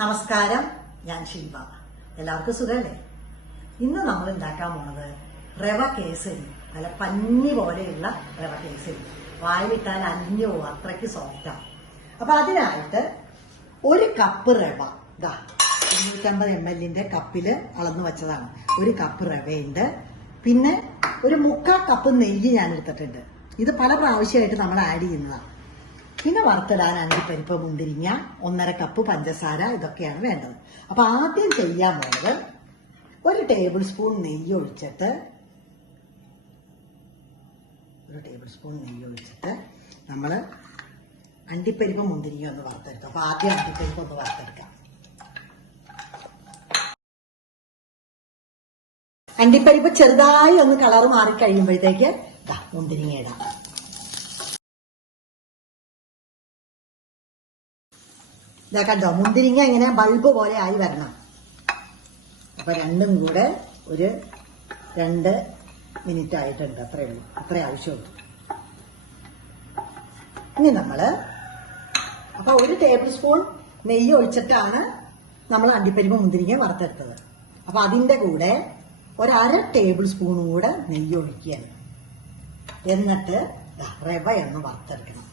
നമസ്കാരം. ഞാൻ ശിൽപ എല്ലാവർക്കും സുഖമല്ലേ ഇന്ന് നമ്മൾ ഉണ്ടാക്കാൻ പോണത് റവ കേസരി നല്ല പഞ്ഞി പോലെയുള്ള റവ കേസരി. വായിലിട്ടാൽ അഞ്ഞു പോവും അത്രയ്ക്ക് സോഫ്റ്റാണ് അപ്പൊ അതിനായിട്ട് ഒരു കപ്പ് റവ. ഇതാ ഇരുന്നൂറ്റമ്പത് എം എല്ലിന്റെ കപ്പിൽ അളന്നു വെച്ചതാണ്. ഒരു കപ്പ് റവയുണ്ട്. പിന്നെ ഒരു മുക്കാൽ കപ്പ് നെയ്യ് ഞാൻ എടുത്തിട്ടുണ്ട്. ഇത് പല പ്രാവശ്യമായിട്ട് നമ്മൾ ആഡ് ചെയ്യുന്നതാണ് പിന്നെ വറുത്തിടാൻ പരിപ്പ് മുന്തിരിങ്ങ ഒന്നര കപ്പ് പഞ്ചസാര ഇതൊക്കെയാണ് വേണ്ടത്. അപ്പൊ ആദ്യം ചെയ്യാൻ പോണത് ഒരു ടേബിൾ സ്പൂൺ നെയ്യ് ഒഴിച്ചിട്ട് ഒരു ടേബിൾ സ്പൂൺ നെയ്യ് ഒഴിച്ചിട്ട് നമ്മൾ അണ്ടിപ്പരിപ്പ് മുന്തിരിങ്ങ ഒന്ന് വറുത്തെടുക്കാം. അപ്പൊ ആദ്യം അണ്ടിപ്പരിപ്പ് ഒന്ന് വറുത്തെടുക്കാം. അണ്ടിപ്പരിപ്പ് ചെറുതായി ഒന്ന് കളർ മാറി കഴിയുമ്പോഴത്തേക്ക് മുന്തിരിങ്ങ ഇടാം. ഇതാ കണ്ടോ മുന്തിരിങ്ങ ഇങ്ങനെ ബൾബ് പോലെ ആയി വരണം. അപ്പൊ രണ്ടും കൂടെ ഒരു രണ്ട് മിനിറ്റ് ആയിട്ടുണ്ട് അത്രേ ഉള്ളൂ അത്രേ ആവശ്യമുള്ളൂ. ഇനി നമ്മൾ അപ്പൊ ഒരു ടേബിൾ സ്പൂൺ നെയ്യ് ഒഴിച്ചിട്ടാണ് നമ്മൾ അണ്ടിപ്പരിപ്പ് മുന്തിരിങ്ങ വറുത്തെടുത്തത്. അപ്പൊ അതിന്റെ കൂടെ ഒരര ടേബിൾ സ്പൂൺ കൂടെ നെയ്യ് ഒഴിക്കുകയാണ്. എന്നിട്ട് റവ എന്ന് വറുത്തെടുക്കണം.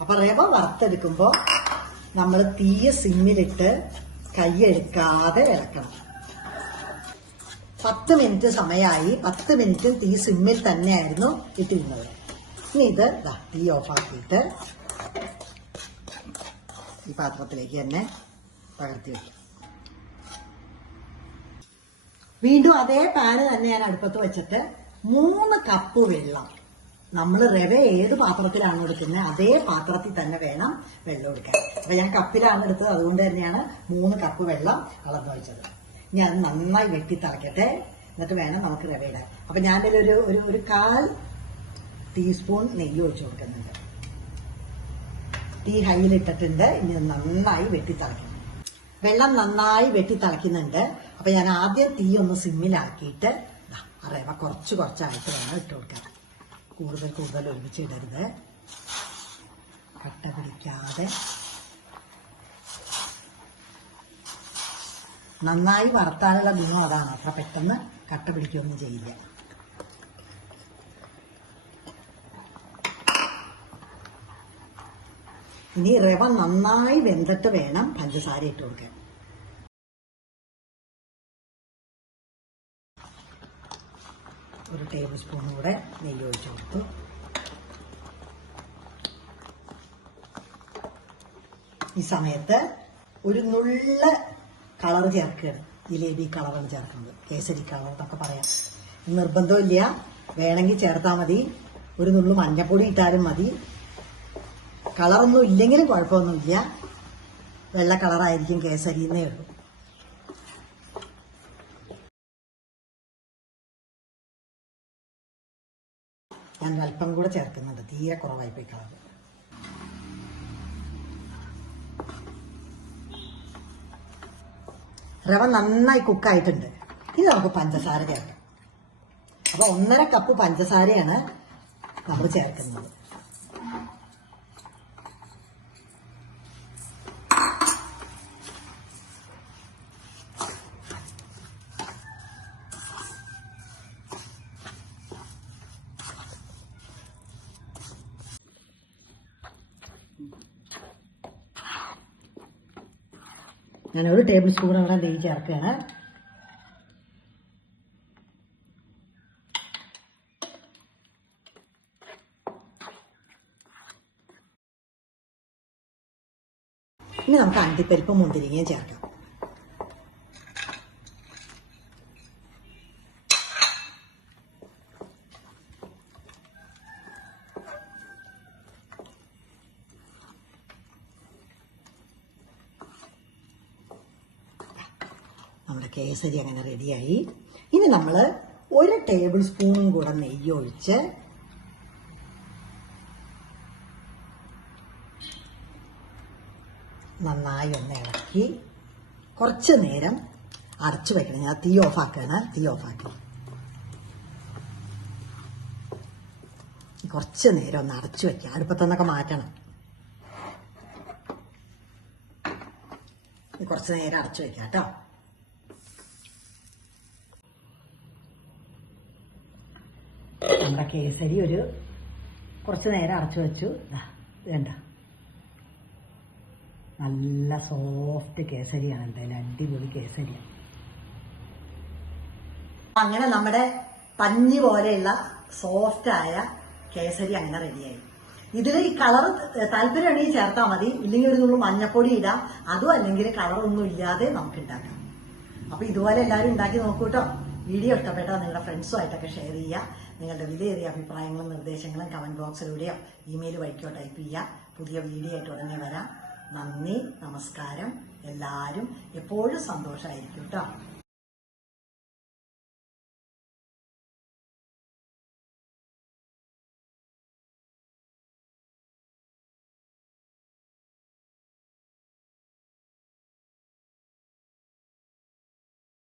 അപ്പൊ റവ വറുത്തെടുക്കുമ്പോൾ നമ്മൾ തീയ സിമ്മിലിട്ട് കൈയെടുക്കാതെ ഇളക്കണം പത്ത് മിനിറ്റ് സമയമായി പത്ത് മിനിറ്റ് തീ സിമ്മിൽ തന്നെയായിരുന്നു ഇട്ടിരുന്നത്. ഇനി ഇത് തീ ഓഫാക്കിയിട്ട് ഈ പാത്രത്തിലേക്ക് തന്നെ പകർത്തി വയ്ക്കാം വീണ്ടും അതേ പാന് തന്നെ ഞാൻ അടുപ്പത്ത് വെച്ചിട്ട് മൂന്ന് കപ്പ് വെള്ളം നമ്മൾ റവ ഏത് പാത്രത്തിലാണ് എടുക്കുന്നത് അതേ പാത്രത്തിൽ തന്നെ വേണം വെള്ളം എടുക്കാൻ അപ്പൊ ഞാൻ കപ്പിലാണ് എടുത്തത്. അതുകൊണ്ട് തന്നെയാണ് മൂന്ന് കപ്പ് വെള്ളം അളന്നു വെച്ചത് ഞാൻ അത് നന്നായി വെട്ടി തിളക്കട്ടെ. എന്നിട്ട് വേണം നമുക്ക് റവ ഇടാൻ. അപ്പൊ ഞാൻ ഒരു ഒരു ഒരു കാൽ ടീസ്പൂൺ നെയ്യ് ഒഴിച്ചു കൊടുക്കുന്നുണ്ട്. തീ ഹൈയിലിട്ടിട്ടുണ്ട് ഇനി നന്നായി വെട്ടി തിളക്കണം വെള്ളം നന്നായി വെട്ടി തിളയ്ക്കുന്നുണ്ട്. അപ്പൊ ഞാൻ ആദ്യം തീ ഒന്ന് സിമ്മിലാക്കിയിട്ട് റവ കുറച്ച് കുറച്ചായിട്ട് വേണം ഇട്ട് കൊടുക്കാൻ. കൂടുതൽ കൂടുതൽ ഒഴിച്ചിടരുത് കട്ട പിടിക്കാതെ. നന്നായി വറുത്താനുള്ള ഗുണം അതാണ്. അത്ര പെട്ടെന്ന് കട്ട പിടിക്കുകയൊന്നും ചെയ്യില്ല. ഇനി റവ നന്നായി വെന്തിട്ട് വേണം പഞ്ചസാര ഇട്ട് കൊടുക്കാൻ. ഒരു ടേബിൾ സ്പൂൺ കൂടെ നെയ്യ് ഒഴിച്ചു കൊടുത്തു. ഈ സമയത്ത് ഒരു നുള്ള കളർ ചേർക്കുകയാണ്. ജിലേബി കളറാണ് ചേർക്കുന്നത്. കേസരി കളർ എന്നൊക്കെ പറയാം. നിർബന്ധമില്ല. വേണമെങ്കിൽ ചേർത്താൽ മതി. ഒരു നുള്ളു മഞ്ഞപ്പൊടി ഇട്ടാലും മതി. കളറൊന്നും ഇല്ലെങ്കിലും കുഴപ്പമൊന്നുമില്ല. വെള്ള കളറായിരിക്കും കേസരിന്നേ ഉള്ളൂ. ഞാൻ അല്പം കൂടെ ചേർക്കുന്നുണ്ട്. തീരെ കുറവായി പോയി കളർ റവ നന്നായി കുക്കായിട്ടുണ്ട്. ഇനി നമുക്ക് പഞ്ചസാര ചേർക്കാം അപ്പൊ ഒന്നര കപ്പ് പഞ്ചസാരയാണ് നമ്മൾ ചേർക്കുന്നത്. ഞാൻ ഒരു ടേബിൾ സ്പൂൺ കൂടെ നെയ്യ് ചേർക്കുകയാണ്. ഇനി നമുക്ക് അണ്ടിപ്പരിപ്പ് മുന്തിരിങ്ങയും ചേർക്കാം. നമ്മുടെ കേസരി അങ്ങനെ റെഡിയായി. ഇനി നമ്മൾ ഒരു ടേബിൾ സ്പൂണും കൂടെ നെയ്യ് ഒഴിച്ച് നന്നായി ഒന്ന് ഇളക്കി കുറച്ച് നേരം അടച്ചു വെക്കണം. ഞാൻ തീ ഓഫാക്കാണ് തീ ഓഫാക്കി കുറച്ച് നേരം ഒന്ന് അടച്ചു വെക്കാം. അടുപ്പത്തുനിന്നൊക്കെ മാറ്റണം. കുറച്ച് നേരം അടച്ചു വെക്കാം കേട്ടോ. നമ്മുടെ കേസരി ഒരു കുറച്ച് നേരം അടച്ചു വെച്ചു. വേണ്ട നല്ല സോഫ്റ്റ് കേസരിയാണ് എന്തായാലും അടിപൊളി കേസരിയാണ് അങ്ങനെ നമ്മുടെ പഞ്ഞി പോലെയുള്ള സോഫ്റ്റ് ആയ കേസരി അങ്ങനെ റെഡിയായി. ഇതിൽ ഈ കളർ താല്പര്യമാണെങ്കിൽ ചേർത്താൽ മതി. ഇല്ലെങ്കിൽ ഒരു നുള്ളു മഞ്ഞപ്പൊടി ഇടാം. അതും അല്ലെങ്കിൽ കളറൊന്നും ഇല്ലാതെ നമുക്ക് ഉണ്ടാക്കാം അപ്പൊ ഇതുപോലെ എല്ലാവരും ഉണ്ടാക്കി നോക്കൂട്ടോ വീഡിയോ ഇഷ്ടപ്പെട്ടാൽ നിങ്ങളുടെ ഫ്രണ്ട്സുമായിട്ടൊക്കെ ഷെയർ ചെയ്യുക. നിങ്ങളുടെ വിലയേറിയ അഭിപ്രായങ്ങളും നിർദ്ദേശങ്ങളും കമന്റ് ബോക്സിലൂടെയോ ഇമെയിൽ വഴിക്കോ ടൈപ്പ് ചെയ്യുക പുതിയ വീഡിയോ ആയിട്ട് ഉടനെ വരാം. നന്ദി നമസ്കാരം. എല്ലാവരും എപ്പോഴും സന്തോഷമായിരിക്കും കേട്ടോ